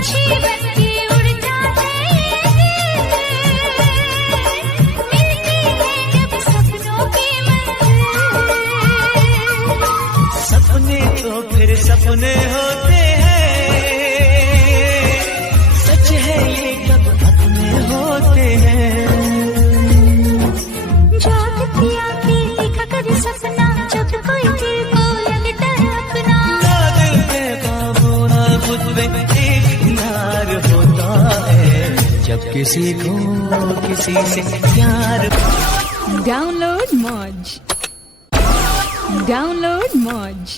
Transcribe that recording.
पक्षी बनके उड़ जाते मिलती है जब सपनों की मंजिल। सपने तो फिर सपने होते हैं, सच है ये कब अपने होते हैं। जागती आंखें देखा कर सपना जब कोई दिल को लगता है अपना। ना दिल पे काबू ना खुद पे इख्तियार होता है, जब किसी को किसी से प्यार। Download Moj.